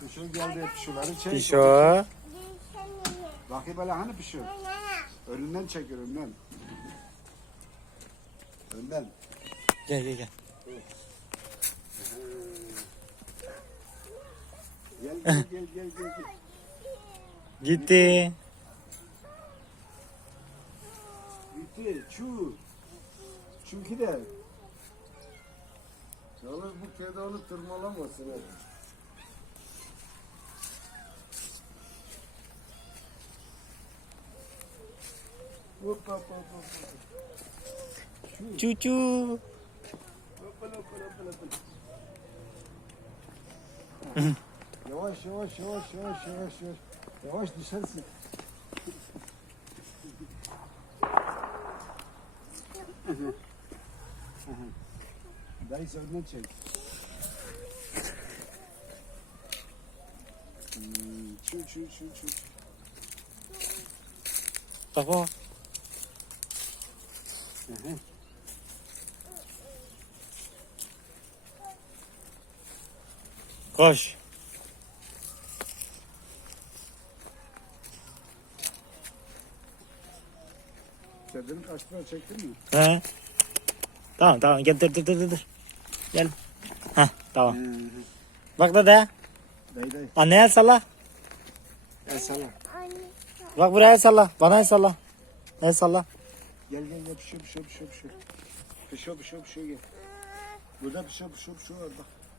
Pişo geldi pişoları çek. Pişo. Bakayım böyle hani pişo. Önünden çek önünden. Önden. Gel gel gel. Gel gel gel gel gel. Gitti. Bitti. Çu. Çünkü de. Yalnız bu kedi onu tırmalamasın. ha. Hop hop hop hop. Cucu. Yavaş yavaş yavaş yavaş yavaş yavaş. Yavaş düşersin. Dayı önden çek. Çu çu çu çu. Bak. Hı hı. Koş. Kedinin kaçtığını çektin mi? He. Tamam tamam gel dur dur dur dur. Gel. Heh tamam. Hı hı. Bak dede. Dayı dayı. Anneye salla. El salla. Bak buraya el salla. Bana el salla. El salla. Gel gel gel pişiyor pişiyor pişiyor pişiyor. Pişiyor pişiyor pişiyor gel. Burada pişiyor pişiyor pişiyor var bak.